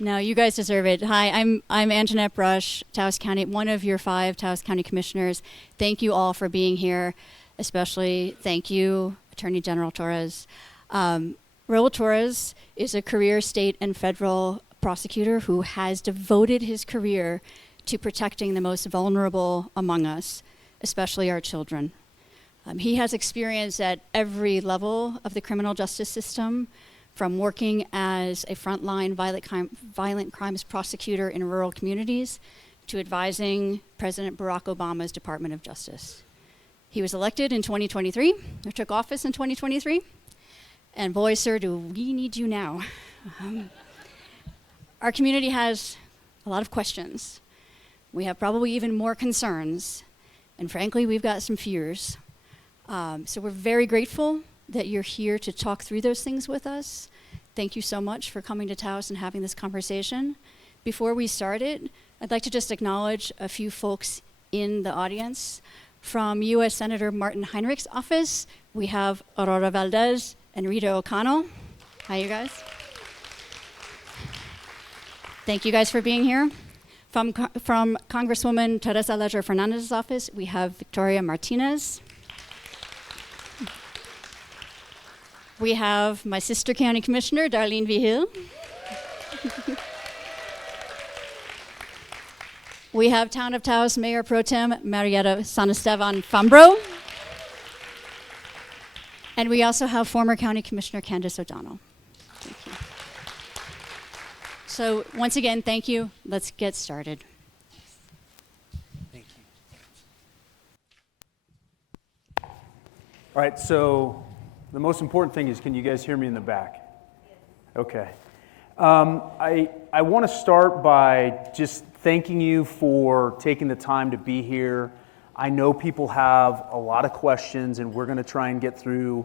No, you guys deserve it. Hi, I'm Anjanette Brush, Taos County, one of your 5 Taos County commissioners. Thank you all for being here, especially thank you, Attorney General Torrez. Raúl Torrez is a career state and federal prosecutor who has devoted his career to protecting the most vulnerable among us, especially our children. He has experience at every level of the criminal justice system, from working as a frontline violent crimes prosecutor in rural communities to advising President Barack Obama's Department of Justice. He was elected in 2023, or took office in 2023, and boy, sir, do we need you now. Our community has a lot of questions. We have probably even more concerns, and frankly, we've got some fears. So we're very grateful that you're here to talk through those things with us. Thank you so much for coming to Taos and having this conversation. Before we start it, I'd like to just acknowledge a few folks in the audience. From U.S. Senator Martin Heinrich's office, we have Aurora Valdez and Rita O'Connell. Hi, you guys. Thank you guys for being here. From Congresswoman Teresa Leger Fernandez's office, we have Victoria Martinez. We have my sister county commissioner, Darlene Vigil. We have Town of Taos Mayor Pro Tem Marietta San Esteban Fambro. And we also have former County Commissioner Candace O'Donnell. Thank you. So once again, thank you. Let's get started. Thank you. All right, so the most important thing is, can you guys hear me in the back? Okay. I want to start by just thanking you for taking the time to be here. I know people have a lot of questions, and we're going to try and get through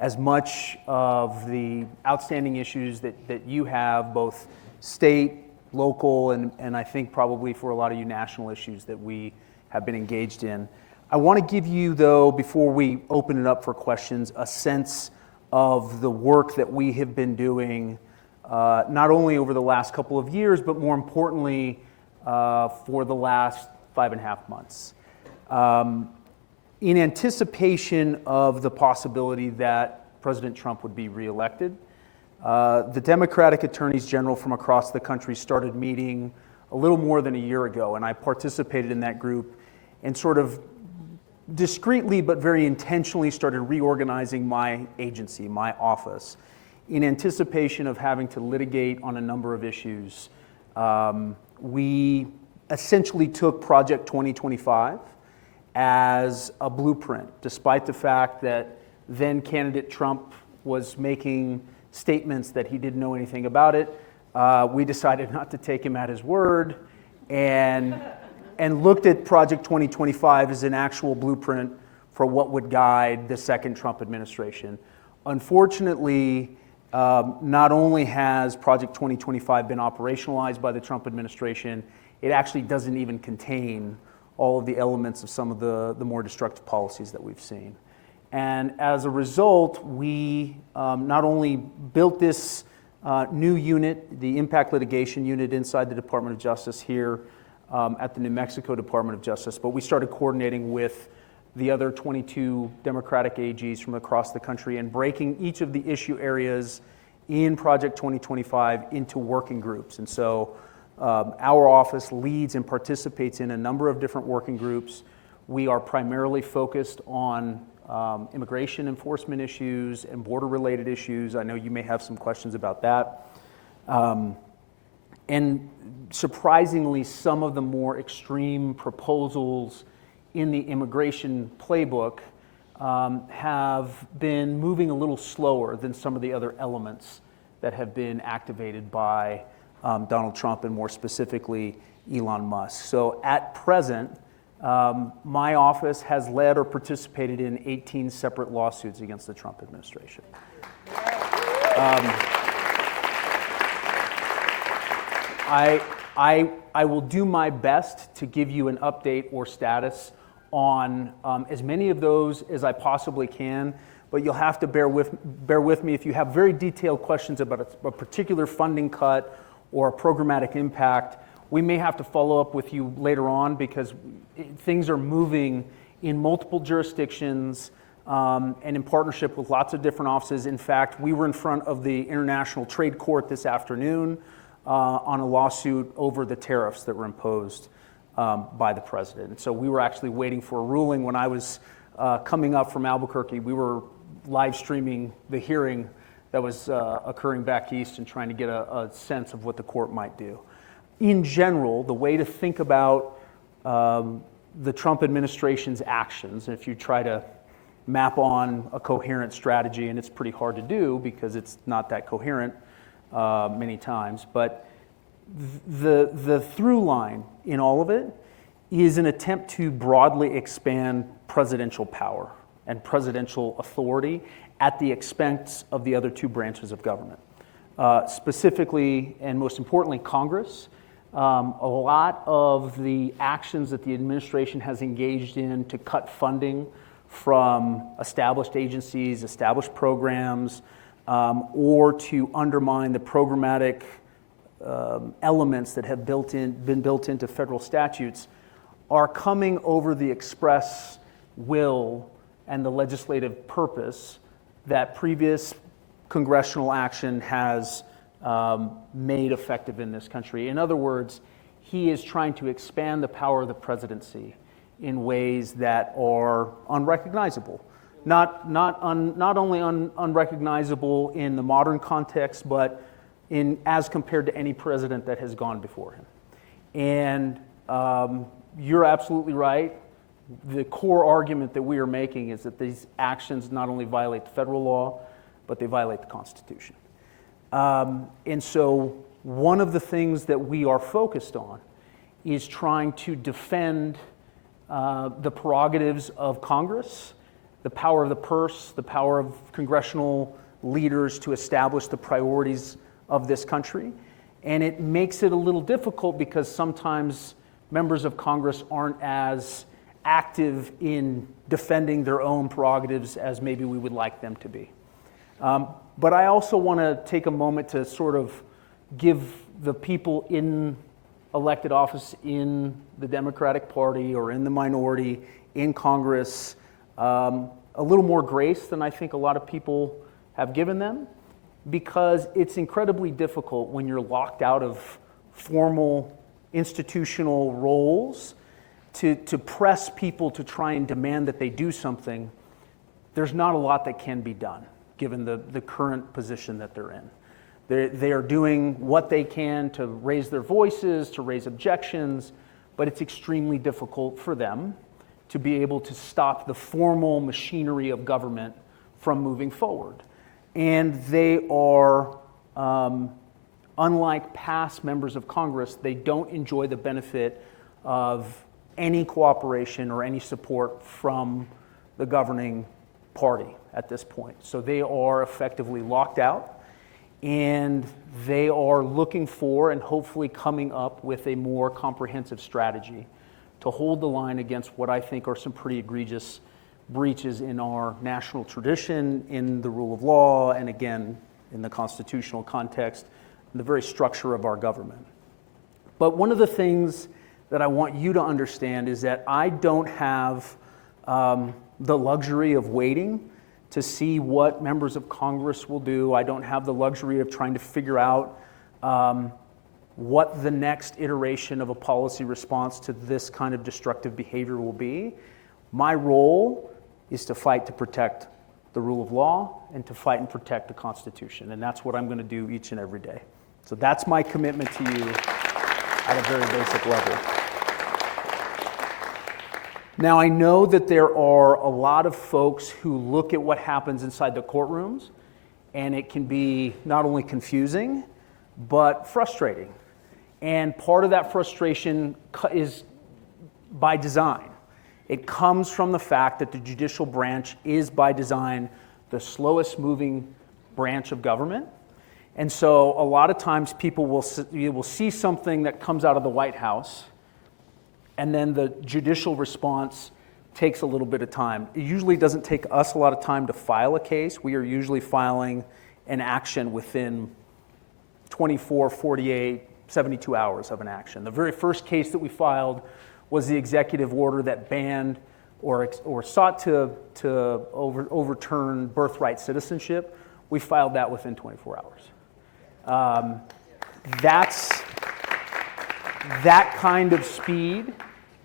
as much of the outstanding issues that you have, both state, local, and I think probably for a lot of you national issues that we have been engaged in. I want to give you, though, before we open it up for questions, a sense of the work that we have been doing, not only over the last couple of years, but more importantly, for the last 5.5 months. In anticipation of the possibility that President Trump would be reelected, the Democratic attorneys general from across the country started meeting a little more than a year ago, and I participated in that group and sort of discreetly but very intentionally started reorganizing my agency, my office, in anticipation of having to litigate on a number of issues. We essentially took Project 2025 as a blueprint, despite the fact that then candidate Trump was making statements that he didn't know anything about it. We decided not to take him at his word and looked at Project 2025 as an actual blueprint for what would guide the second Trump administration. Unfortunately, not only has Project 2025 been operationalized by the Trump administration, it actually doesn't even contain all of the elements of some of the more destructive policies that we've seen. And as a result, we not only built this new unit, the Impact Litigation Unit inside the Department of Justice here at the New Mexico Department of Justice, but we started coordinating with the other 22 Democratic AGs from across the country and breaking each of the issue areas in Project 2025 into working groups. And so our office leads and participates in a number of different working groups. We are primarily focused on immigration enforcement issues and border-related issues. I know you may have some questions about that. And surprisingly, some of the more extreme proposals in the immigration playbook have been moving a little slower than some of the other elements that have been activated by Donald Trump and more specifically Elon Musk. So at present, my office has led or participated in 18 separate lawsuits against the Trump administration. I will do my best to give you an update or status on as many of those as I possibly can, but you'll have to bear with me if you have very detailed questions about a particular funding cut or a programmatic impact. We may have to follow up with you later on because things are moving in multiple jurisdictions and in partnership with lots of different offices. In fact, we were in front of the International Trade Court this afternoon on a lawsuit over the tariffs that were imposed by the president. And so we were actually waiting for a ruling. When I was coming up from Albuquerque, we were live streaming the hearing that was occurring back east and trying to get a sense of what the court might do. In general, the way to think about the Trump administration's actions, and if you try to map on a coherent strategy, and it's pretty hard to do because it's not that coherent many times, but the through line in all of it is an attempt to broadly expand presidential power and presidential authority at the expense of the other two branches of government. Specifically, and most importantly, Congress. A lot of the actions that the administration has engaged in to cut funding from established agencies, established programs, or to undermine the programmatic elements that have been built into federal statutes are coming over the express will and the legislative purpose that previous congressional action has made effective in this country. In other words, he is trying to expand the power of the presidency in ways that are unrecognizable. Not only unrecognizable in the modern context, but as compared to any president that has gone before him. And you're absolutely right. The core argument that we are making is that these actions not only violate the federal law, but they violate the Constitution. And so one of the things that we are focused on is trying to defend the prerogatives of Congress, the power of the purse, the power of congressional leaders to establish the priorities of this country. And it makes it a little difficult because sometimes members of Congress aren't as active in defending their own prerogatives as maybe we would like them to be. But I also want to take a moment to sort of give the people in elected office in the Democratic Party or in the minority in Congress a little more grace than I think a lot of people have given them, because it's incredibly difficult when you're locked out of formal institutional roles to press people to try and demand that they do something. There's not a lot that can be done given the current position that they're in. They are doing what they can to raise their voices, to raise objections, but it's extremely difficult for them to be able to stop the formal machinery of government from moving forward. And they are, unlike past members of Congress, they don't enjoy the benefit of any cooperation or any support from the governing party at this point. So they are effectively locked out, and they are looking for and hopefully coming up with a more comprehensive strategy to hold the line against what I think are some pretty egregious breaches in our national tradition, in the rule of law, and again, in the constitutional context, and the very structure of our government. But one of the things that I want you to understand is that I don't have the luxury of waiting to see what members of Congress will do. I don't have the luxury of trying to figure out what the next iteration of a policy response to this kind of destructive behavior will be. My role is to fight to protect the rule of law and to fight and protect the Constitution, and that's what I'm going to do each and every day. So that's my commitment to you at a very basic level. Now, I know that there are a lot of folks who look at what happens inside the courtrooms, and it can be not only confusing, but frustrating. And part of that frustration is by design. It comes from the fact that the judicial branch is, by design, the slowest moving branch of government. And so a lot of times people will see something that comes out of the White House, and then the judicial response takes a little bit of time. It usually doesn't take us a lot of time to file a case. We are usually filing an action within 24, 48, 72 hours of an action. The very first case that we filed was the executive order that banned or sought to overturn birthright citizenship. We filed that within 24 hours. That kind of speed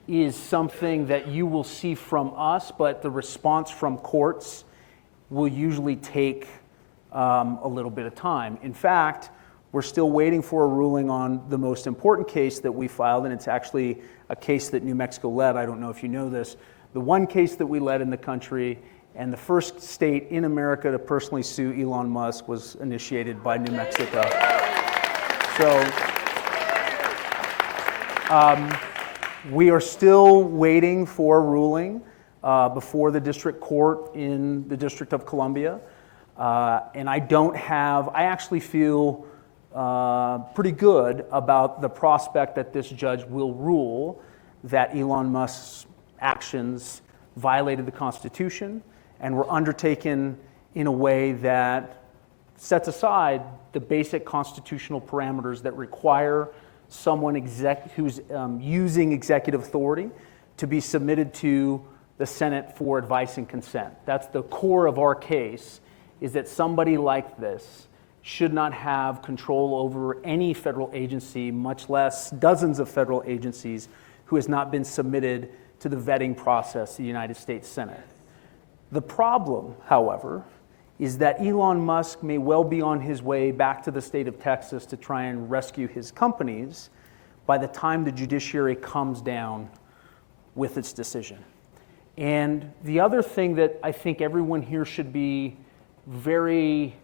is something that you will see from us, but the response from courts will usually take a little bit of time. In fact, we're still waiting for a ruling on the most important case that we filed, and it's actually a case that New Mexico led. I don't know if you know this. The one case that we led in the country, and the first state in America to personally sue Elon Musk, was initiated by New Mexico. So we are still waiting for a ruling before the district court in the District of Columbia. And I actually feel pretty good about the prospect that this judge will rule that Elon Musk's actions violated the Constitution and were undertaken in a way that sets aside the basic constitutional parameters that require someone who's using executive authority to be submitted to the Senate for advice and consent. That's the core of our case, is that somebody like this should not have control over any federal agency, much less dozens of federal agencies, who has not been submitted to the vetting process of the United States Senate. The problem, however, is that Elon Musk may well be on his way back to the state of Texas to try and rescue his companies by the time the judiciary comes down with its decision. And the other thing that I think everyone here should be very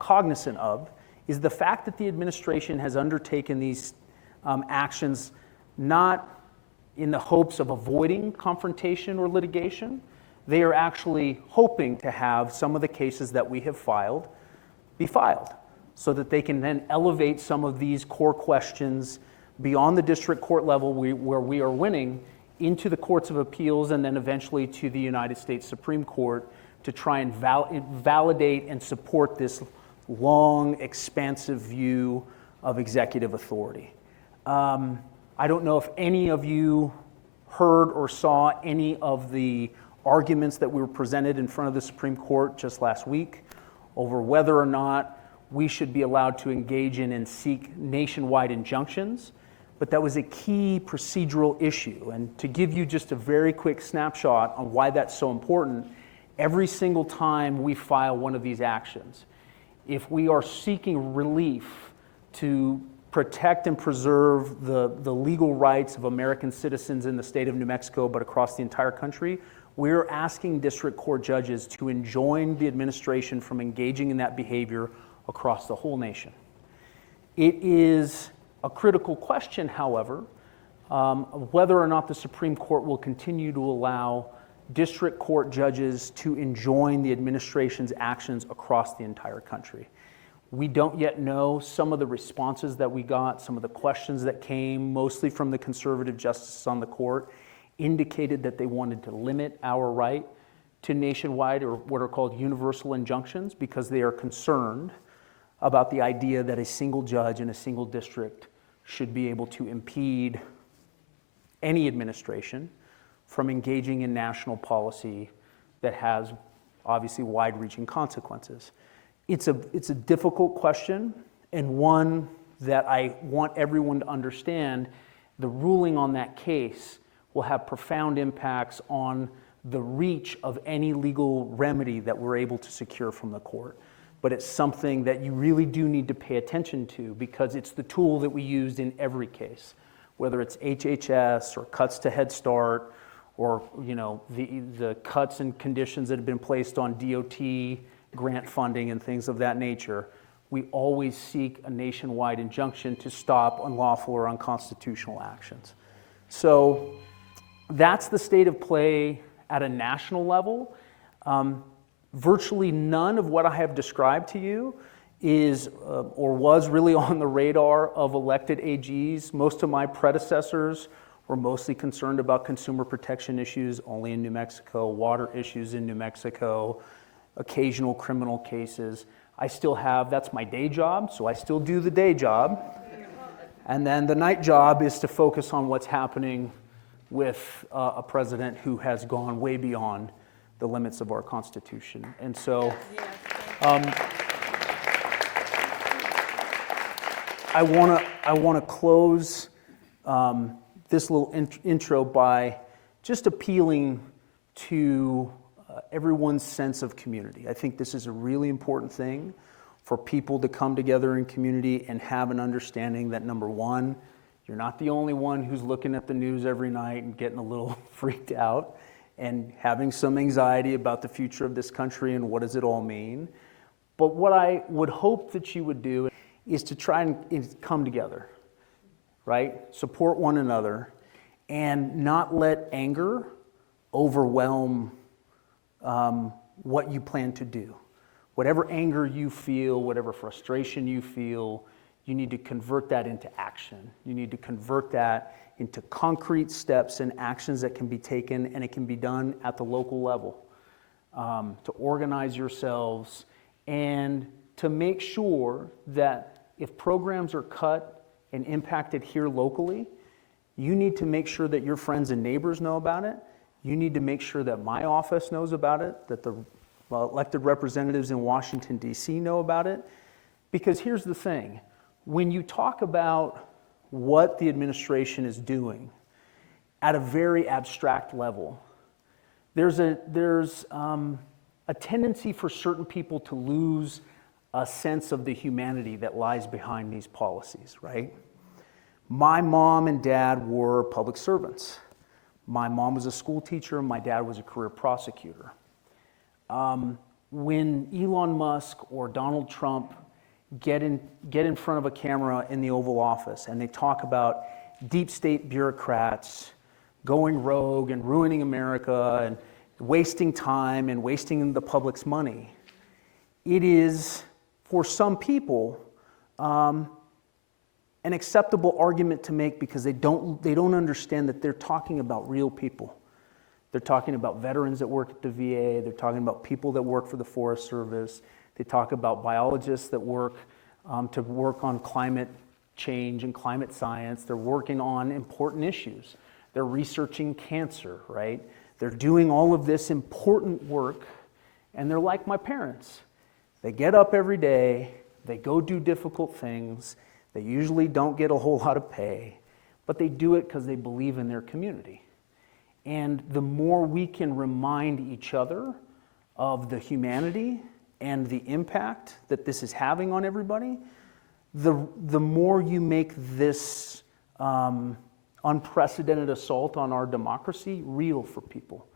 cognizant of is the fact that the administration has undertaken these actions not in the hopes of avoiding confrontation or litigation. They are actually hoping to have some of the cases that we have filed be filed so that they can then elevate some of these core questions beyond the district court level where we are winning into the courts of appeals and then eventually to the United States Supreme Court to try and validate and support this long, expansive view of executive authority. I don't know if any of you heard or saw any of the arguments that were presented in front of the Supreme Court just last week over whether or not we should be allowed to engage in and seek nationwide injunctions. But that was a key procedural issue. And to give you just a very quick snapshot on why that's so important, every single time we file one of these actions, if we are seeking relief to protect and preserve the legal rights of American citizens in the state of New Mexico, but across the entire country, we're asking district court judges to enjoin the administration from engaging in that behavior across the whole nation. It is a critical question, however, whether or not the Supreme Court will continue to allow district court judges to enjoin the administration's actions across the entire country. We don't yet know. Some of the responses that we got, some of the questions that came, mostly from the conservative justices on the court, indicated that they wanted to limit our right to nationwide or what are called universal injunctions because they are concerned about the idea that a single judge in a single district should be able to impede any administration from engaging in national policy that has obviously wide-reaching consequences. It's a difficult question and one that I want everyone to understand. The ruling on that case will have profound impacts on the reach of any legal remedy that we're able to secure from the court. But it's something that you really do need to pay attention to because it's the tool that we used in every case, whether it's HHS or cuts to Head Start or the cuts and conditions that have been placed on DOT grant funding and things of that nature. We always seek a nationwide injunction to stop unlawful or unconstitutional actions. So that's the state of play at a national level. Virtually none of what I have described to you is or was really on the radar of elected AGs. Most of my predecessors were mostly concerned about consumer protection issues only in New Mexico, water issues in New Mexico, occasional criminal cases. That's my day job, so I still do the day job. And then the night job is to focus on what's happening with a president who has gone way beyond the limits of our Constitution. And so I want to close this little intro by just appealing to everyone's sense of community. I think this is a really important thing for people to come together in community and have an understanding that, number one, you're not the only one who's looking at the news every night and getting a little freaked out and having some anxiety about the future of this country and what does it all mean. But what I would hope that you would do is to try and come together, right? Support one another and not let anger overwhelm what you plan to do. Whatever anger you feel, whatever frustration you feel, you need to convert that into action. You need to convert that into concrete steps and actions that can be taken, and it can be done at the local level. To organize yourselves and to make sure that if programs are cut and impacted here locally, you need to make sure that your friends and neighbors know about it. You need to make sure that my office knows about it, that the elected representatives in Washington, D.C. know about it. Because here's the thing. When you talk about what the administration is doing at a very abstract level, there's a tendency for certain people to lose a sense of the humanity that lies behind these policies, right? My mom and dad were public servants. My mom was a school teacher, my dad was a career prosecutor. When Elon Musk or Donald Trump get in front of a camera in the Oval Office and they talk about deep state bureaucrats going rogue and ruining America and wasting time and wasting the public's money, it is, for some people, an acceptable argument to make because they don't understand that they're talking about real people. They're talking about veterans that work at the VA. They're talking about people that work for the Forest Service. They talk about biologists that work on climate change and climate science. They're working on important issues. They're researching cancer, right? They're doing all of this important work, and they're like my parents. They get up every day. They go do difficult things. They usually don't get a whole lot of pay, but they do it because they believe in their community. And the more we can remind each other of the humanity and the impact that this is having on everybody, the more you make this unprecedented assault on our democracy real for people.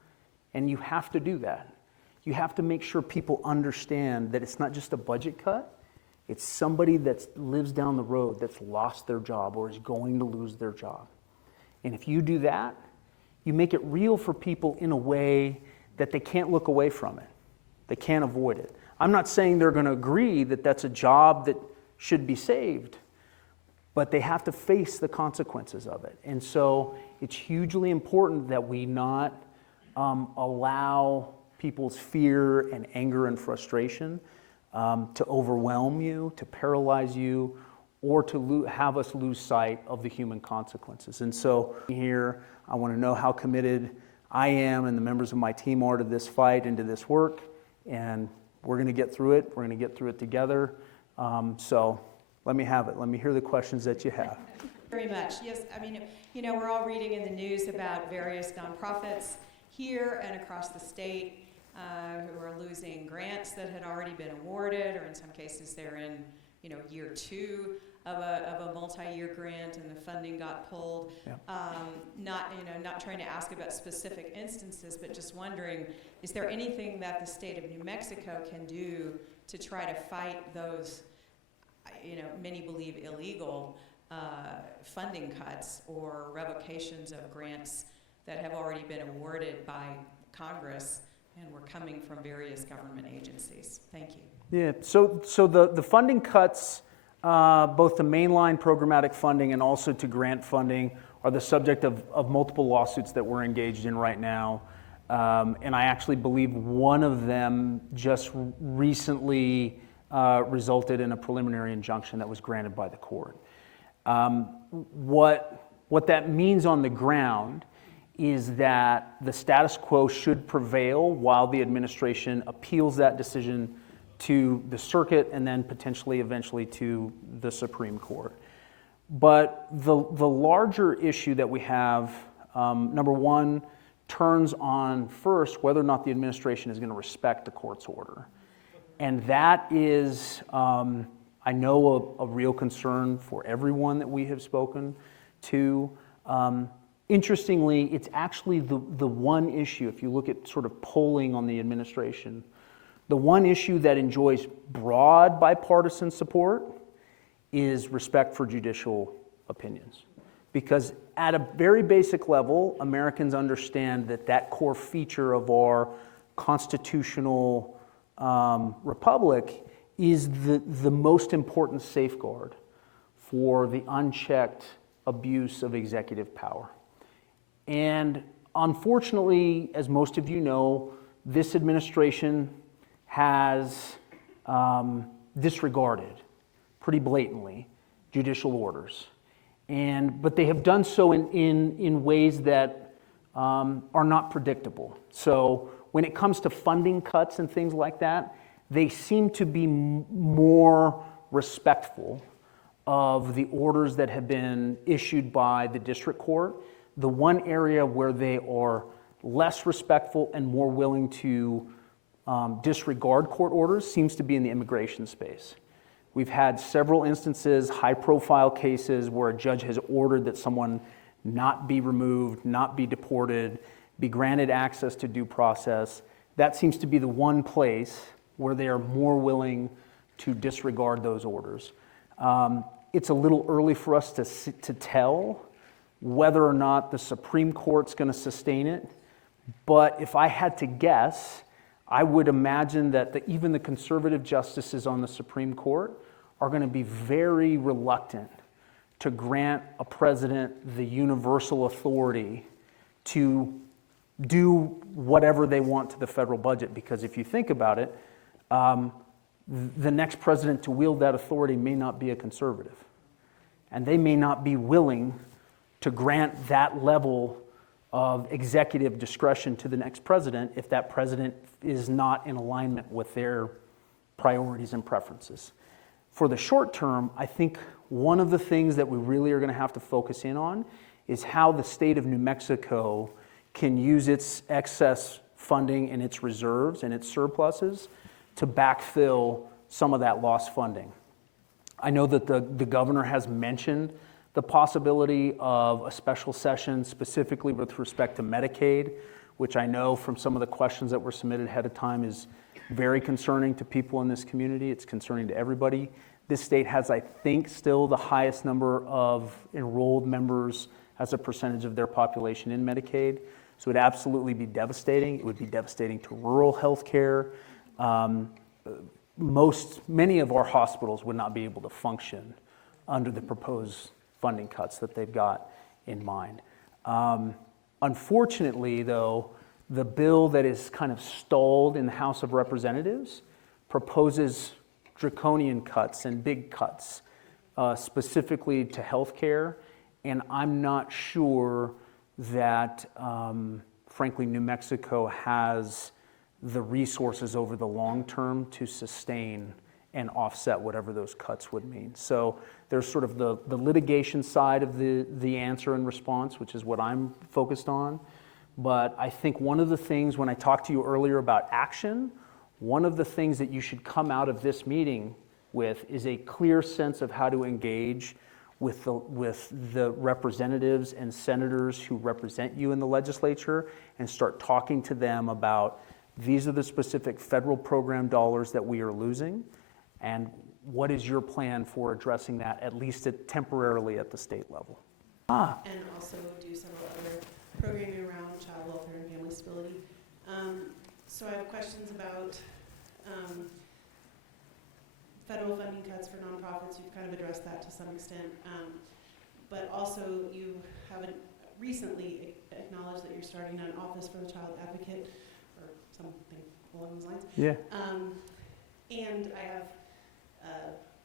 And you have to do that. You have to make sure people understand that it's not just a budget cut, it's somebody that lives down the road that's lost their job or is going to lose their job. And if you do that, you make it real for people in a way that they can't look away from it. They can't avoid it. I'm not saying they're going to agree that that's a job that should be saved, but they have to face the consequences of it. And so it's hugely important that we not allow people's fear and anger and frustration to overwhelm you, to paralyze you, or to have us lose sight of the human consequences. And so here, I want to know how committed I am and the members of my team are to this fight and to this work, and we're going to get through it. We're going to get through it together. So let me have it. Let me hear the questions that you have. Very much. Yes, I mean, we're all reading in the news about various nonprofits here and across the state who are losing grants that had already been awarded, or in some cases they're in, year 2 of a multi-year grant and the funding got pulled. Yeah. Not trying to ask about specific instances, but just wondering, is there anything that the state of New Mexico can do to try to fight those, many believe illegal funding cuts or revocations of grants that have already been awarded by Congress and were coming from various government agencies? Thank you. Yeah, so the funding cuts, both the mainline programmatic funding and also to grant funding, are the subject of multiple lawsuits that we're engaged in right now. And I actually believe one of them just recently resulted in a preliminary injunction that was granted by the court. What that means on the ground is that the status quo should prevail while the administration appeals that decision to the circuit and then potentially eventually to the Supreme Court. But the larger issue that we have, number one, turns on first whether or not the administration is going to respect the court's order. And that is, I know, a real concern for everyone that we have spoken to. Interestingly, it's actually the one issue, if you look at sort of polling on the administration, the one issue that enjoys broad bipartisan support is respect for judicial opinions. Because at a very basic level, Americans understand that that core feature of our constitutional republic is the most important safeguard for the unchecked abuse of executive power. And unfortunately, as most of you know, this administration has disregarded pretty blatantly judicial orders. But they have done so in ways that are not predictable. So when it comes to funding cuts and things like that, they seem to be more respectful of the orders that have been issued by the district court. The one area where they are less respectful and more willing to disregard court orders seems to be in the immigration space. We've had several instances, high-profile cases, where a judge has ordered that someone not be removed, not be deported, be granted access to due process. That seems to be the one place where they are more willing to disregard those orders. It's a little early for us to tell whether or not the Supreme Court's going to sustain it, but if I had to guess, I would imagine that even the conservative justices on the Supreme Court are going to be very reluctant to grant a president the universal authority to do whatever they want to the federal budget. Because if you think about it, the next president to wield that authority may not be a conservative. And they may not be willing to grant that level of executive discretion to the next president if that president is not in alignment with their priorities and preferences. For the short term, I think one of the things that we really are going to have to focus in on is how the state of New Mexico can use its excess funding and its reserves and its surpluses to backfill some of that lost funding. I know that the governor has mentioned the possibility of a special session specifically with respect to Medicaid, which I know from some of the questions that were submitted ahead of time is very concerning to people in this community. It's concerning to everybody. This state has, I think, still the highest number of enrolled members as a percentage of their population in Medicaid. So it would absolutely be devastating. It would be devastating to rural health care. Many of our hospitals would not be able to function under the proposed funding cuts that they've got in mind. Unfortunately, though, the bill that is kind of stalled in the House of Representatives proposes draconian cuts and big cuts, specifically to health care, and I'm not sure that, frankly, New Mexico has the resources over the long term to sustain and offset whatever those cuts would mean. So there's sort of the litigation side of the answer and response, which is what I'm focused on. But I think one of the things, when I talked to you earlier about action, one of the things that you should come out of this meeting with is a clear sense of how to engage with the representatives and senators who represent you in the legislature and start talking to them about these are the specific federal program dollars that we are losing, and what is your plan for addressing that, at least temporarily at the state level? And also do some other programming around child welfare and family stability. So I have questions about federal funding cuts for nonprofits. You've kind of addressed that to some extent. But also you haven't recently acknowledged that you're starting an office for the child advocate or something along those lines. Yeah. And I have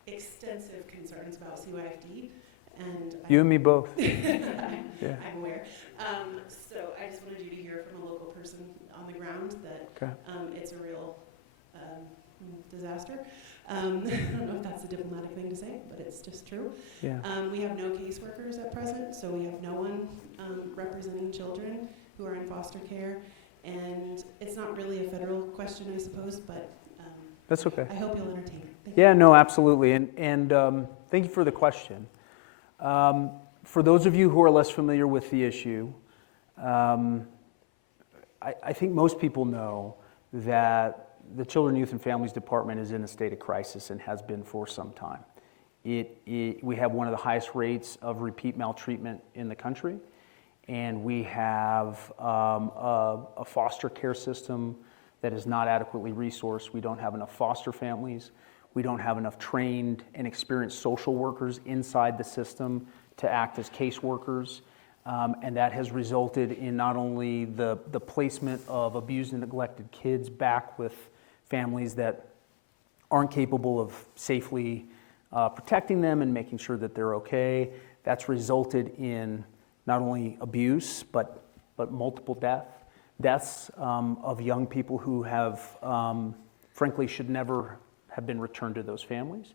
extensive concerns about CYFD, and You and me both. I'm aware. So I just wanted you to hear from a local person on the ground that Okay. it's a real disaster. I don't know if that's a diplomatic thing to say, but it's just true. Yeah. We have no caseworkers at present, so we have no one representing children who are in foster care. And it's not really a federal question, I suppose, but That's okay. I hope you'll entertain it. Thank Yeah, no, absolutely. And thank you for the question. For those of you who are less familiar with the issue, I think most people know that the Children, Youth, and Families Department is in a state of crisis and has been for some time. We have one of the highest rates of repeat maltreatment in the country, and we have a foster care system that is not adequately resourced. We don't have enough foster families. We don't have enough trained and experienced social workers inside the system to act as caseworkers. And that has resulted in not only the placement of abused and neglected kids back with families that aren't capable of safely protecting them and making sure that they're okay. That's resulted in not only abuse, but multiple deaths of young people who have, frankly, should never have been returned to those families.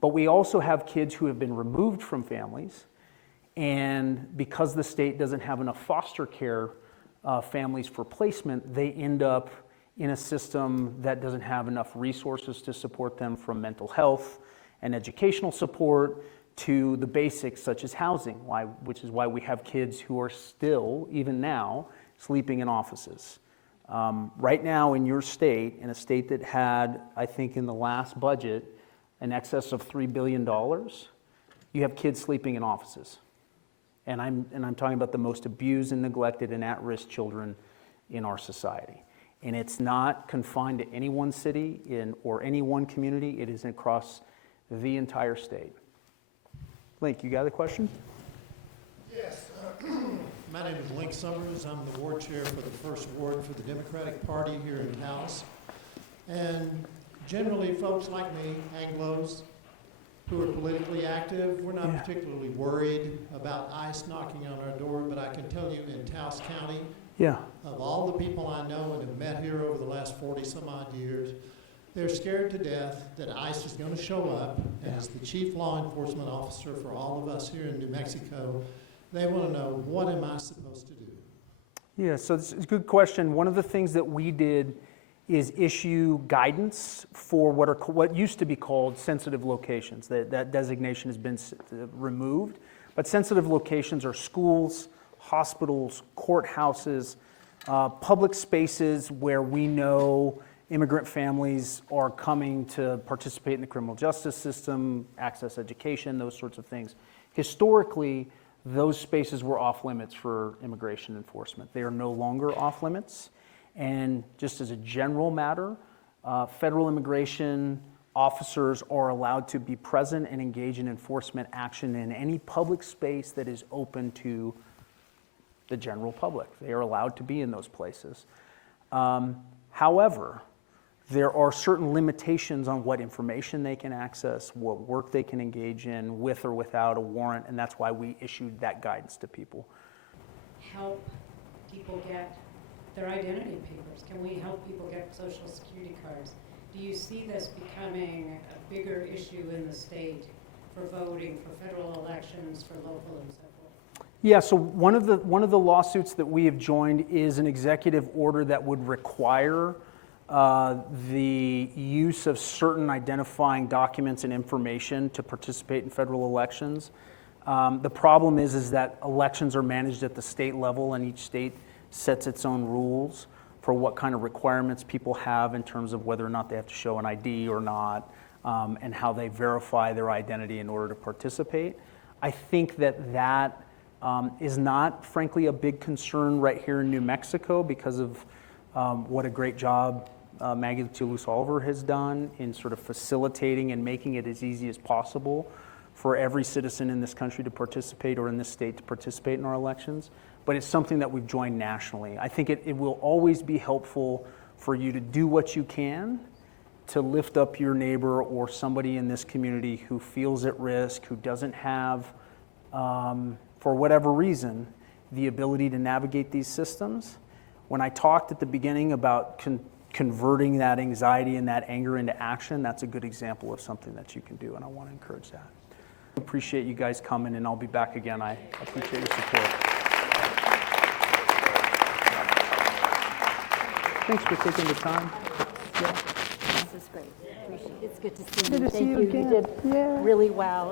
But we also have kids who have been removed from families, and because the state doesn't have enough foster care families for placement, they end up in a system that doesn't have enough resources to support them, from mental health and educational support to the basics such as housing, which is why we have kids who are still, even now, sleeping in offices. Right now in your state, in a state that had, I think in the last budget, in excess of $3 billion, you have kids sleeping in offices. And I'm talking about the most abused and neglected and at-risk children in our society. And it's not confined to any one city or any one community. It is across the entire state. Link, you got a question? Yes. My name is Link Summers. I'm the ward chair for the first ward for the Democratic Party here in Taos. And generally, folks like me, Anglos, who are politically active, we're not particularly worried about ICE knocking on our door, but I can tell you in Taos County, of all the people I know and have met here over the last 40-some-odd years, they're scared to death that ICE is going to show up, and as the chief law enforcement officer for all of us here in New Mexico, they want to know, what am I supposed to do? Yeah, so this is a good question. One of the things that we did is issue guidance for what used to be called sensitive locations. That designation has been removed, but sensitive locations are schools, hospitals, courthouses, public spaces where we know immigrant families are coming to participate in the criminal justice system, access education, those sorts of things. Historically, those spaces were off limits for immigration enforcement. They are no longer off limits. And just as a general matter, federal immigration officers are allowed to be present and engage in enforcement action in any public space that is open to the general public. They are allowed to be in those places. However, there are certain limitations on what information they can access, what work they can engage in with or without a warrant, and that's why we issued that guidance to people. Help people get their identity papers? Can we help people get social security cards? Do you see this becoming a bigger issue in the state for voting, for federal elections, for local and so forth? Yeah, so one of the lawsuits that we have joined is an executive order that would require the use of certain identifying documents and information to participate in federal elections. The problem is that elections are managed at the state level, and each state sets its own rules for what kind of requirements people have in terms of whether or not they have to show an ID or not, and how they verify their identity in order to participate. I think that is not, frankly, a big concern right here in New Mexico because of what a great job Maggie Toulouse-Oliver has done in sort of facilitating and making it as easy as possible for every citizen in this country to participate, or in this state to participate in our elections. But it's something that we've joined nationally. I think it will always be helpful for you to do what you can to lift up your neighbor or somebody in this community who feels at risk, who doesn't have, for whatever reason, the ability to navigate these systems. When I talked at the beginning about converting that anxiety and that anger into action, that's a good example of something that you can do, and I want to encourage that. Appreciate you guys coming, and I'll be back again. I appreciate your support. Thanks for taking the time. Yeah. This is great. Appreciate it. It's good to see you. Thank you. You did really well.